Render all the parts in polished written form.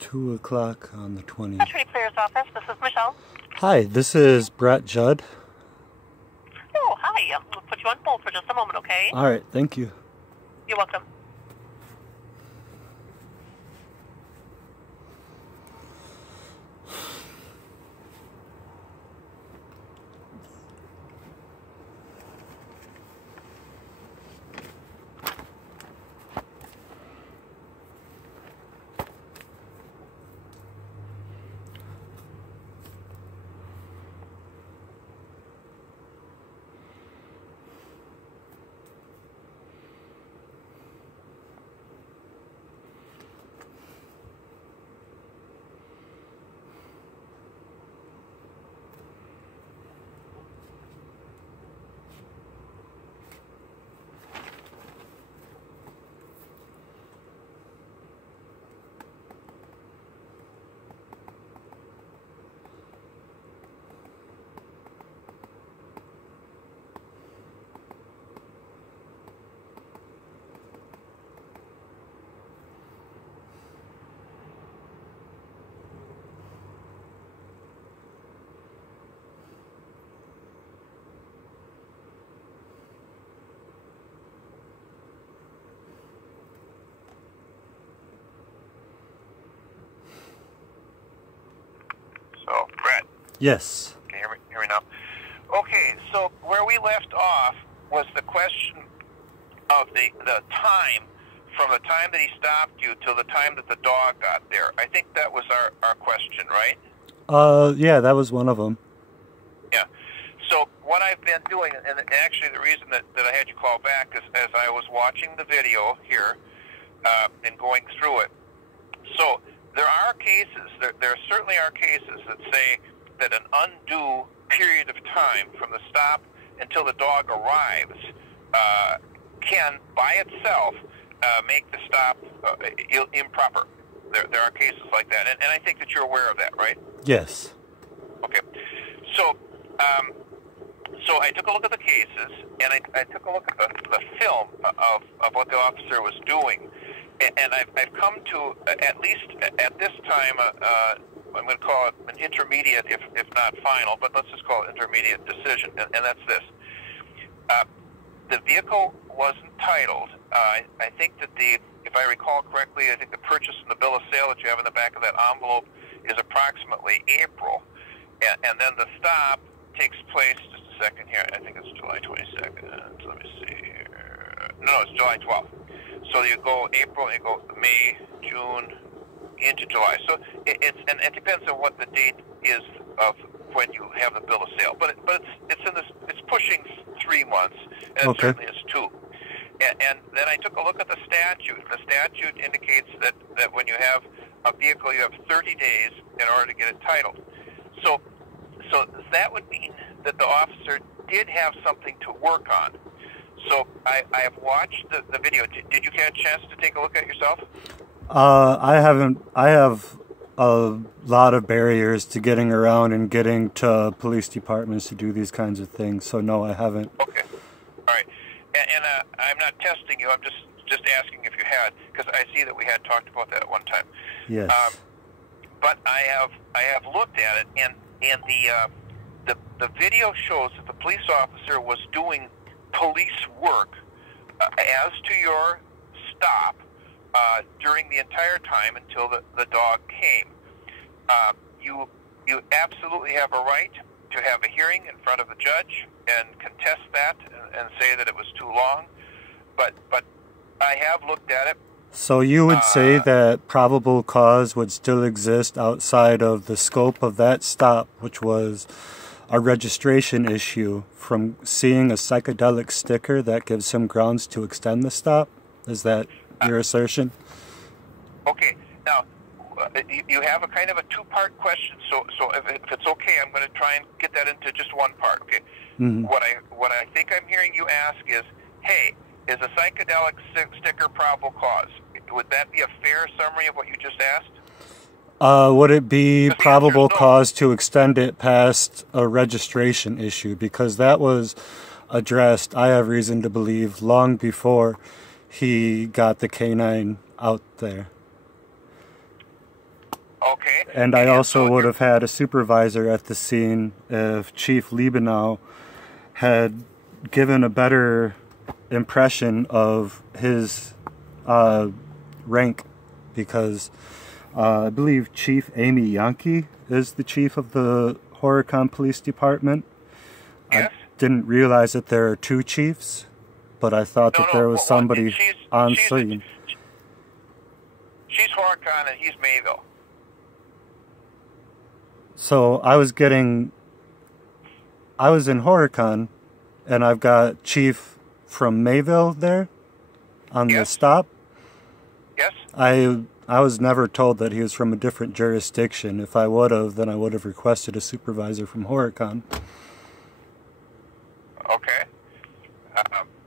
2 o'clock on the 20th. Country Player's office, this is Michelle. Hi, this is Brett Judd. Oh, hi. We'll put you on hold for just a moment, okay? Alright, thank you. You're welcome. So, Brett. Yes. Can you hear me now? Okay, so where we left off was the question of the time, from the time that he stopped you till the time that the dog got there. I think that was our question, right? Yeah, that was one of them. Yeah. So what I've been doing, and actually the reason that I had you call back is as I was watching the video here and going through it. So there are cases, there certainly are cases that say that an undue period of time from the stop until the dog arrives can, by itself, make the stop improper. There are cases like that, and I think that you're aware of that, right? Yes. Okay. So, so I took a look at the cases, and I took a look at the film of what the officer was doing, and I've come to, at least at this time, I'm going to call it an intermediate, if not final, but let's just call it intermediate decision, and that's this. The vehicle wasn't titled. I think that if I recall correctly, I think the purchase and the bill of sale that you have in the back of that envelope is approximately April, and then the stop takes place, just a second here, I think it's July 22nd, let me see here. No, it's July 12th. So you go April, you go May, June, into July. So it depends on what the date is of when you have the bill of sale. But it's pushing 3 months, and Okay. it certainly is 2. And then I took a look at the statute. The statute indicates that when you have a vehicle, you have 30 days in order to get it titled. So that would mean that the officer did have something to work on. So I have watched the video. Did you get a chance to take a look at it yourself? I haven't. I have a lot of barriers to getting around and getting to police departments to do these kinds of things, so no, I haven't. Okay. All right. And I'm not testing you. I'm just asking if you had, because I see that we had talked about that at one time. Yes. But I have looked at it, and the video shows that the police officer was doing police work as to your stop during the entire time until the dog came. You absolutely have a right to have a hearing in front of the judge and contest that and say that it was too long. But I have looked at it. So you would say that probable cause would still exist outside of the scope of that stop, which was a registration issue, from seeing a psychedelic sticker that gives him grounds to extend the stop? Is that your assertion? Okay. Now, you have a kind of a two-part question, so if it's okay, I'm going to try and get that into just one part, okay? Mm-hmm. What I think I'm hearing you ask is, hey, is a psychedelic sticker probable cause? Would that be a fair summary of what you just asked? Would it be probable cause to extend it past a registration issue? Because that was addressed, I have reason to believe, long before he got the canine out there. Okay. And I also so would have had a supervisor at the scene if Chief Liebenau had given a better impression of his rank, because I believe Chief Amy Yankee is the chief of the Horicon Police Department. Yes. I didn't realize that there are two chiefs, but I thought that there was somebody on scene. She's Horicon and he's Mayville. So I was in Horicon, and I've got Chief from Mayville there on the stop. Yes. I was never told that he was from a different jurisdiction. If I would have, then I would have requested a supervisor from Horicon. Okay.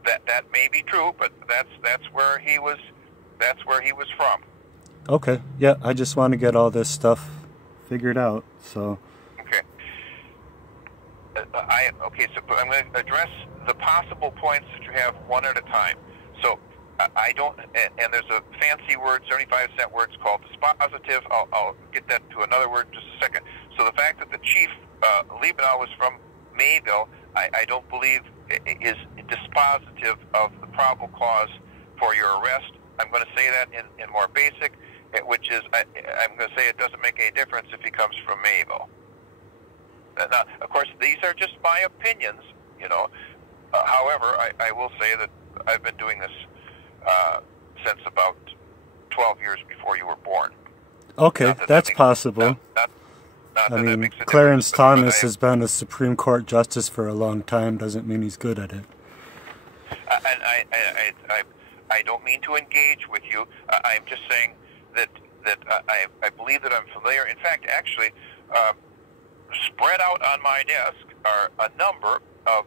That may be true, but that's where he was. That's where he was from. Okay. Yeah, I just want to get all this stuff figured out. So. Okay. So I'm going to address the possible points that you have one at a time. So I don't, and there's a fancy word, 75-cent word, it's called dispositive. I'll get that to another word in just a second. So the fact that the Chief Liebenau was from Mayville, I don't believe is dispositive of the probable cause for your arrest. I'm going to say that in more basic, which is I'm going to say it doesn't make any difference if he comes from Mayville. Now, of course, these are just my opinions, you know. However, I will say that I've been doing this since about 12 years before you were born. Okay, that's possible. I mean, Clarence Thomas has been a Supreme Court justice for a long time. Doesn't mean he's good at it. And I don't mean to engage with you. I'm just saying that I believe that I'm familiar. In fact, actually, spread out on my desk are a number of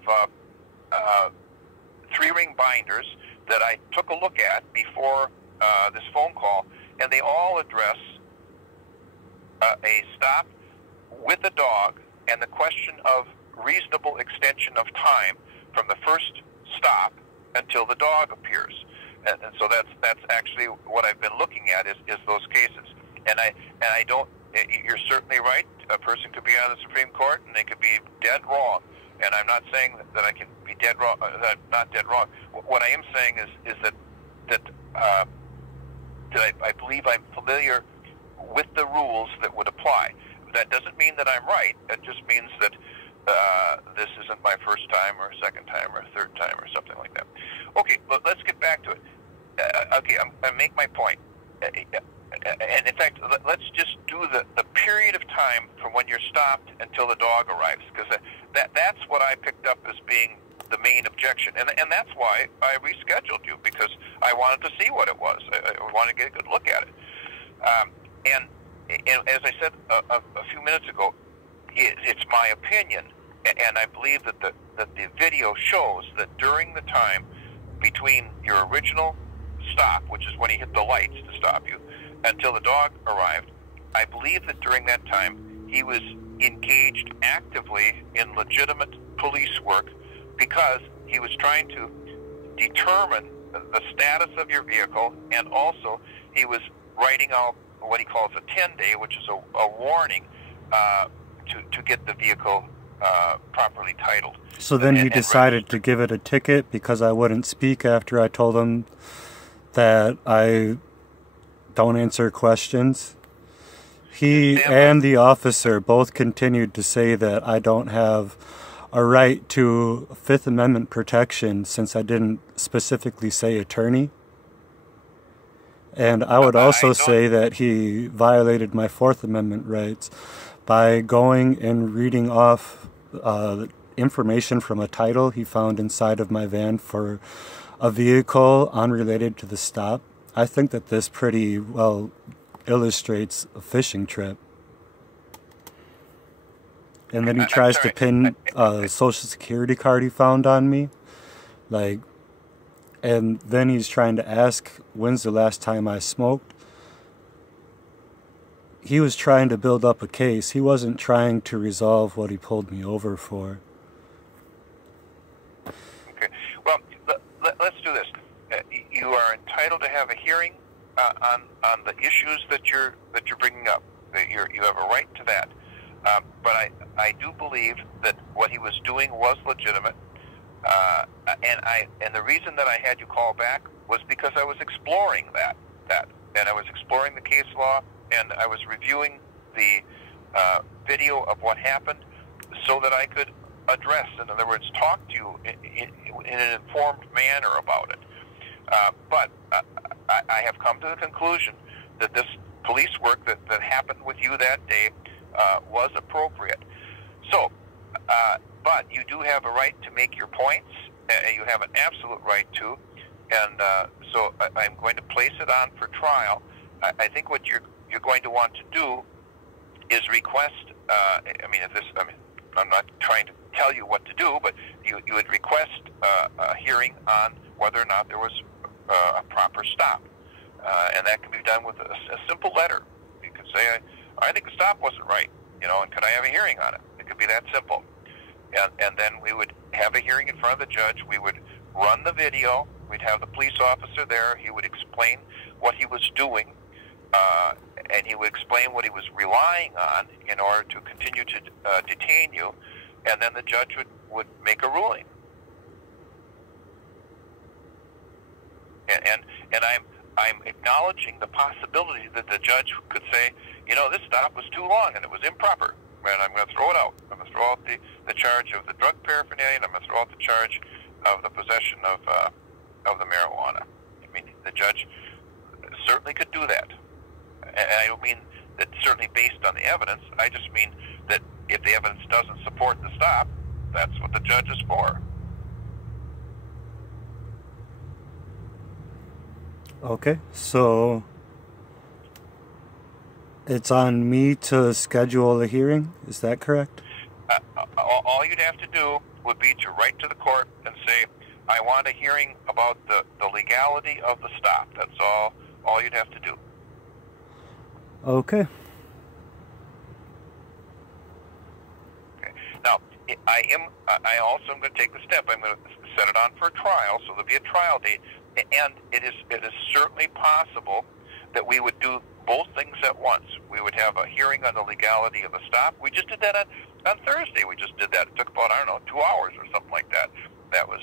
three-ring binders that I took a look at before this phone call, and they all address a stop with a dog and the question of reasonable extension of time from the first stop until the dog appears. And so that's actually what I've been looking at is those cases. And I don't. You're certainly right. A person could be on the Supreme Court and they could be dead wrong. And I'm not saying that I can be dead wrong. That I'm not dead wrong. What I am saying is that I believe I'm familiar with the rules that would apply. That doesn't mean that I'm right. It just means that this isn't my first time or second time or third time or something like that. Okay, but let's get back to it. Okay, I make my point. And in fact, let's just do the period of time from when you're stopped until the dog arrives, because that's what I picked up as being the main objection. And that's why I rescheduled you, because I wanted to see what it was. I wanted to get a good look at it. And as I said a few minutes ago, it's my opinion, and I believe that the video shows that during the time between your original stop, which is when he hit the lights to stop you, until the dog arrived, I believe that during that time he was engaged actively in legitimate police work, because he was trying to determine the status of your vehicle, and also he was writing out what he calls a 10-day, which is a warning to get the vehicle properly titled. So then he decided to give it a ticket because I wouldn't speak after I told him that I don't answer questions. He and the officer both continued to say that I don't have a right to Fifth Amendment protection since I didn't specifically say attorney. And I would also say that he violated my Fourth Amendment rights by going and reading off information from a title he found inside of my van for a vehicle unrelated to the stop. I think that this pretty well illustrates a fishing trip. And then he tries to pin a Social Security card he found on me. And then he's trying to ask, when's the last time I smoked? He was trying to build up a case. He wasn't trying to resolve what he pulled me over for. Okay. Well, let's do this. You are entitled to have a hearing on the issues that you're bringing up. You have a right to that. But I do believe that what he was doing was legitimate. And the reason that I had you call back was because I was exploring that, and I was exploring the case law, and I was reviewing the video of what happened so that I could address, in other words, talk to you in an informed manner about it. But I have come to the conclusion that this police work that happened with you that day was appropriate. So, but you do have a right to make your points, and you have an absolute right to, and so I'm going to place it on for trial. I think what you're going to want to do is request, I'm not trying to tell you what to do, but you would request a hearing on whether or not there was a proper stop. And that can be done with a simple letter. You could say, I think the stop wasn't right, and could I have a hearing on it? It could be that simple. And then we would have a hearing in front of the judge. We would run the video. We'd have the police officer there. He would explain what he was doing, and he would explain what he was relying on in order to continue to detain you, and then the judge would make a ruling. And I'm acknowledging the possibility that the judge could say, this stop was too long and it was improper, and I'm going to throw it out. I'm going to throw out the charge of the drug paraphernalia, and I'm going to throw out the charge of the possession of the marijuana. I mean, the judge certainly could do that. And I don't mean that certainly based on the evidence. I just mean that if the evidence doesn't support the stop, that's what the judge is for. Okay, so it's on me to schedule a hearing, is that correct? All you'd have to do would be to write to the court and say, I want a hearing about the legality of the stop. That's all you'd have to do. Okay. Now, I also am going to take the step. I'm going to set it on for a trial, so there'll be a trial date. And it is certainly possible that we would do both things at once. We would have a hearing on the legality of a stop. We just did that on Thursday. We just did that. It took about, 2 hours or something like that. That was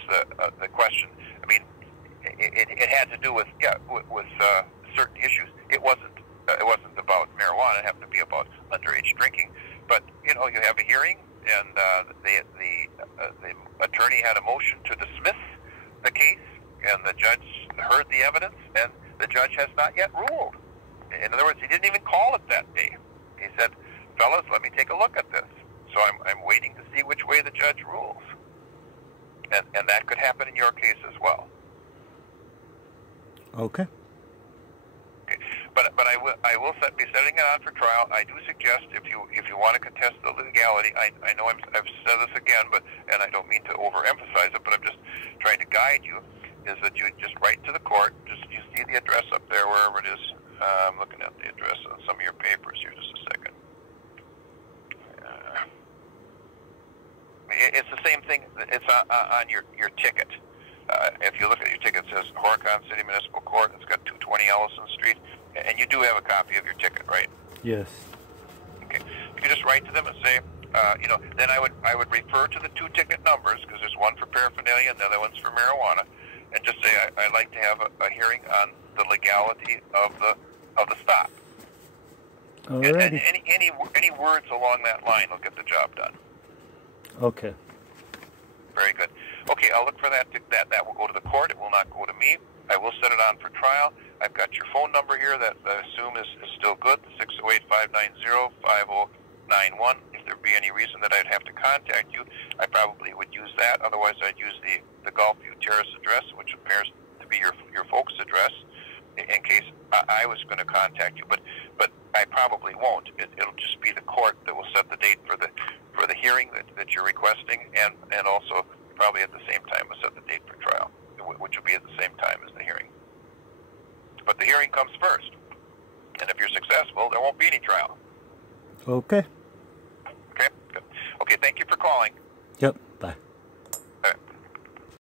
the question. I mean, it had to do with certain issues. It wasn't about marijuana. It happened to be about underage drinking. But you have a hearing, and the attorney had a motion to dismiss the case, and the judge heard the evidence, and the judge has not yet ruled. In other words, he didn't even call it that day. He said, fellas, let me take a look at this. So I'm waiting to see which way the judge rules. And that could happen in your case as well. Okay. But I will be setting it on for trial. I do suggest if you want to contest the legality, I know I've said this again, and I don't mean to overemphasize it, but I'm just trying to guide you, is that you just write to the court. You see the address up there, wherever it is. I'm looking at the address on some of your papers here. Just a second. It's the same thing. It's on your ticket. If you look at your ticket, it says Horicon City Municipal Court. It's got 220 Ellison Street, and you do have a copy of your ticket, right? Yes. Okay. You can just write to them and say, then I would refer to the two ticket numbers, because there's one for paraphernalia and the other one's for marijuana, and just say I'd like to have a hearing on the legality of the stop. Alrighty. And any words along that line will get the job done. Okay. Very good. Okay, I'll look for that. That will go to the court. It will not go to me. I will set it on for trial. I've got your phone number here that I assume is still good, 608-590-5091. If there be any reason that I'd have to contact you, I probably would use that. Otherwise, I'd use the Gulfview Terrace address, which appears to be your folks' address, in case I was going to contact you. But I probably won't. It'll just be the court that will set the date for the hearing that you're requesting, and also probably at the same time will set the date for trial, which will be at the same time as the hearing. But the hearing comes first, and if you're successful, there won't be any trial. Okay. Okay, good. Okay, thank you for calling. Yep.